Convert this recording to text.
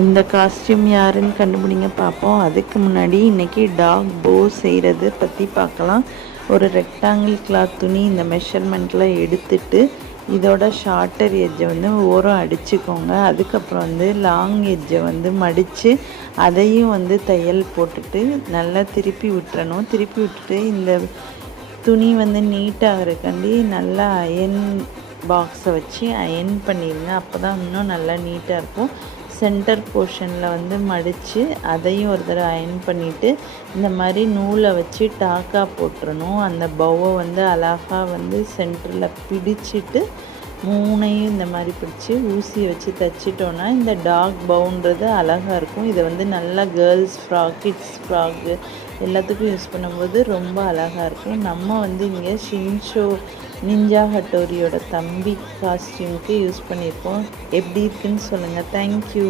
இந்த காஸ்டியூம் யாருன்னு கண்டுபிடிங்க பார்ப்போம். அதுக்கு முன்னாடி இன்றைக்கி டாக் போ செய்கிறது பற்றி பார்க்கலாம். ஒரு ரெக்டாங்கிள் கிளாத் துணி இந்த மெஷர்மெண்ட்டில் எடுத்துட்டு இதோட ஷார்ட்டர் எட்ஜை வந்து ஓரம் அடிச்சுக்கோங்க. அதுக்கப்புறம் வந்து லாங் எட்ஜை வந்து மடித்து அதையும் வந்து தையல் போட்டுட்டு நல்லா திருப்பி விட்டுறணும். திருப்பி விட்டுட்டு இந்த துணி வந்து நீட்டாகிறக்காண்டி நல்லா அயன் பாக்ஸை வச்சு அயன் பண்ணிடுங்க. அப்போ தான் இன்னும் நல்லா நீட்டாக இருக்கும். சென்டர் போர்ஷனில் வந்து மடித்து அதையும் ஒரு தடவை அயன் பண்ணிவிட்டு இந்த மாதிரி நூலை வச்சு டாக்கா போட்டுறணும். அந்த பவ்வை வந்து அழகாக வந்து சென்டரில் பிடிச்சிட்டு மூணையும் இந்த மாதிரி பிடிச்சி ஊசியை வச்சு தைச்சிட்டோன்னா இந்த டாக் பவுன்றது அழகாக இருக்கும். இதை வந்து நல்லா கேர்ள்ஸ் ஃப்ராக், கிட்ஸ் ஃப்ராக்கு எல்லாத்துக்கும் யூஸ் பண்ணும்போது ரொம்ப அழகாக இருக்கும். நம்ம வந்து இங்கே ஷின்ஷோ நிஞ்சா ஹட்டோரியோட தம்பி காஸ்டியூமுக்கு யூஸ் பண்ணியிருக்கோம். எப்படி இருக்குன்னு சொல்லுங்கள். தேங்க்யூ.